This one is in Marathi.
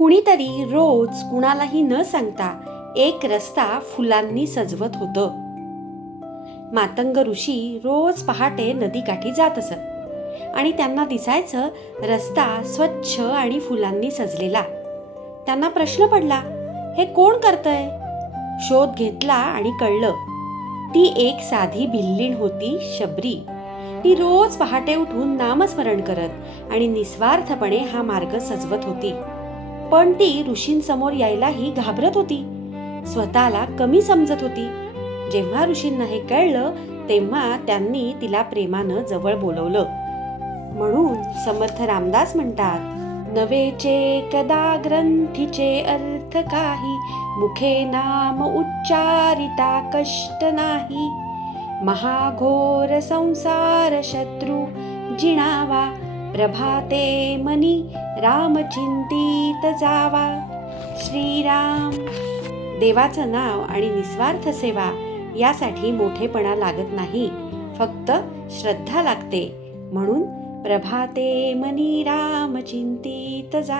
कुणीतरी रोज कुणालाही न सांगता एक रस्ता फुलांनी सजवत होतं. मातंग ऋषी रोज पहाटे नदीकाठी जात असत आणि त्यांना दिसायचं रस्ता स्वच्छ आणि फुलांनी सजलेला. त्यांना प्रश्न पडला, हे कोण करतंय? शोध घेतला आणि कळलं, ती एक साधी भिल्लीण होती, शबरी. ती रोज पहाटे उठून नामस्मरण करत आणि निस्वार्थपणे हा मार्ग सजवत होती. पण ती ऋषींसमोर यायलाही घाबरत होती, स्वतःला कमी समजत होती. जेव्हा ऋषींना हे कळलं तेव्हा त्यांनी तिला प्रेमानं जवळ बोलवलं. म्हणून समर्थ रामदास म्हणतात, नवेचे कदा ग्रंथीचे अर्थ काही, मुखे नाम उच्चारिता कष्ट नाही. महाघोर संसार शत्रू जिणावा, प्रभाते मनी राम चिंतित जावा. श्रीराम. देवाचं नाव आणि निस्वार्थ सेवा यासाठी मोठेपणा लागत नाही, फक्त श्रद्धा लागते. म्हणून प्रभाते मनी राम चिंतित जावा.